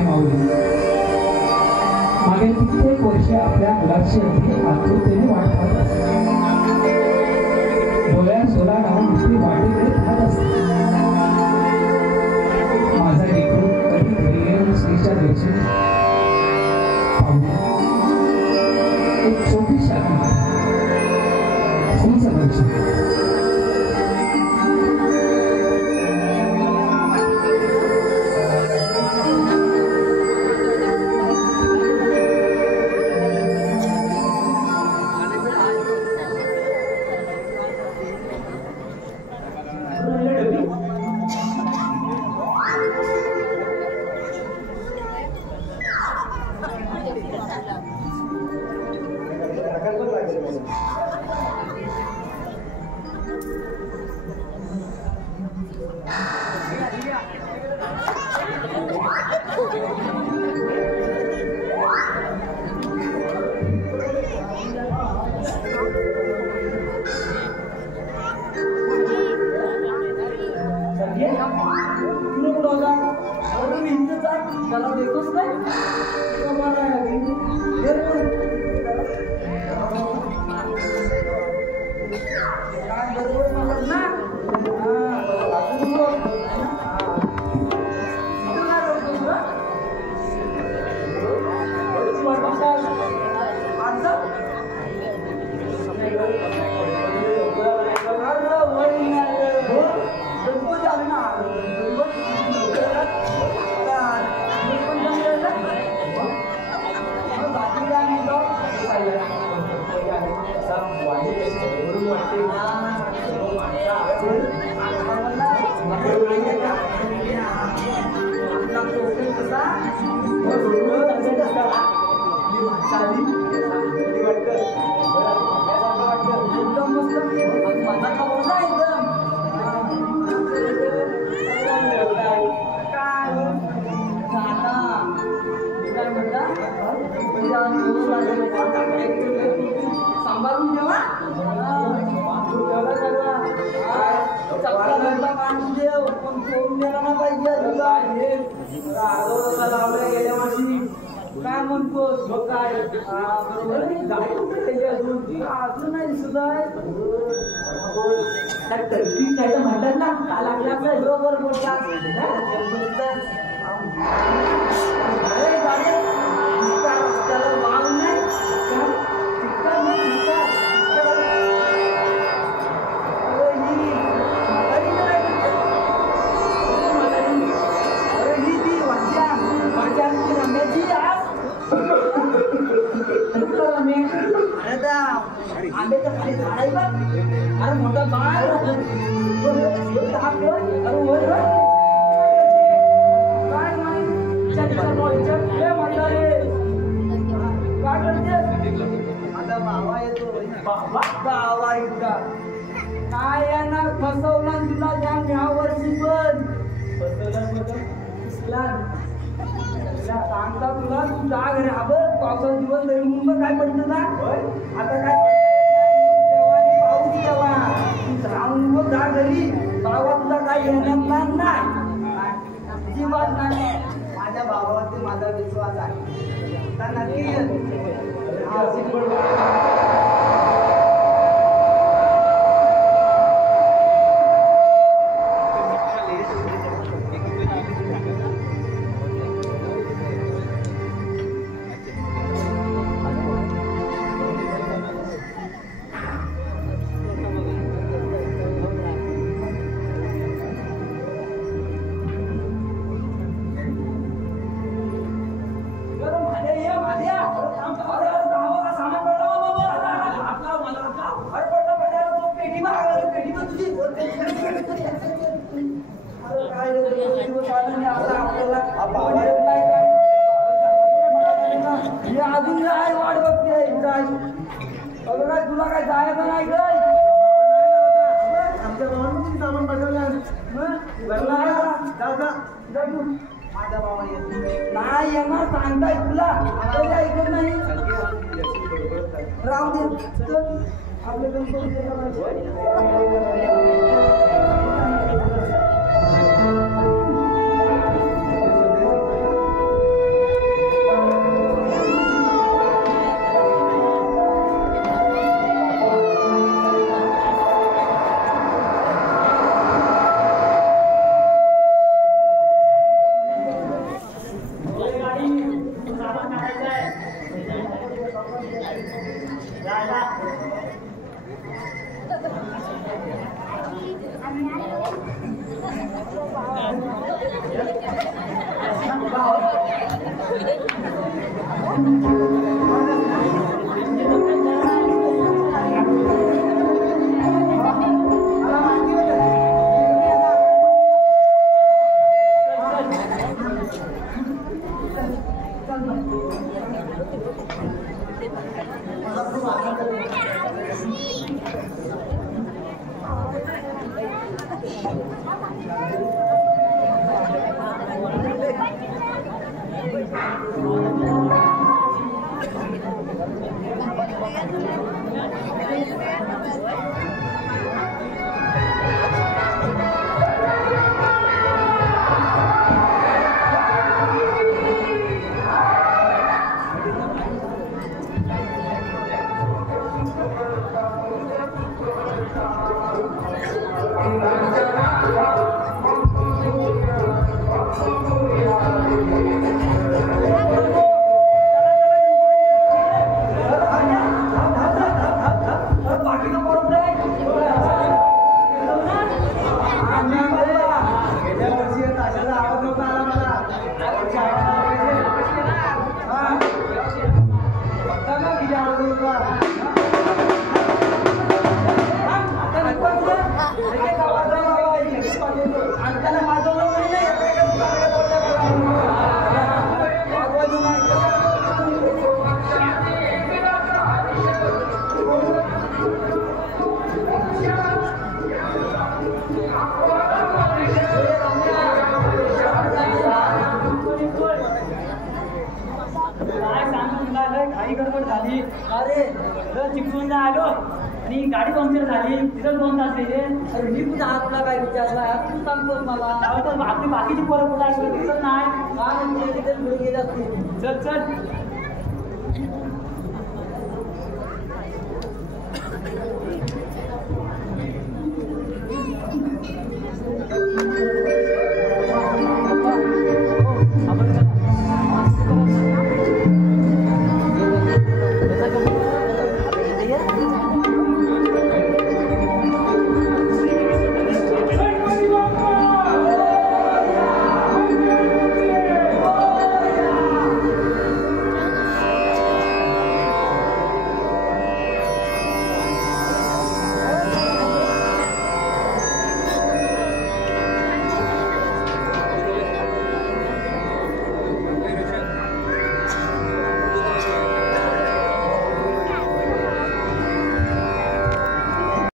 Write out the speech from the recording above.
माय माऊली मागील कित्येक वर्षे आपल्या मुलाची अगदी आतुरतेने वाट पाहत असते. डोळ्यात सोला लावून नुसती वाटेकडे पाहत असते. माझा लेकरू कधी घरी येऊन स्त्रीच्या दर्शनी एक छोटी शाखा स्त्रीचं दर्शन. म्हणतात ना का लागला बरोबर बोलतात. आंब्याच्या खाली झाड आहे बघ. अरे मोठा बाळ काय यांना फसवला तुला ज्ञान ह्या वर्षी पण सांगता तुला तू जा घरी हवं. पावसाचा दिवस लई मुंबई काय पडतं ना आता काय पाऊस तेव्हा तू जाऊन बघ जा घरी. बाबा तुला काय येणार नाही जीवात नाही. माझ्या भावावरती माझा विश्वास आहे. नक्की अजून काय वाट बघते काय तुला काय जायचं नाही काय आमच्या भावाने सामान पाठवलं माझ्या बाबा नाही येणार सांगताय तुला ऐकत नाही राहू दे आपल्या अरे चिपळूणला आलो आणि गाडी पंक्चर झाली तिथं 2 तास गेले. अरे मी कुठं तुला काय विचारला तू सांगतोस मला. आपली बाकीची पोरं कुठं ऐकलं दिसत नाही. तिथे घेऊन गेले असतील. चल चल. आपण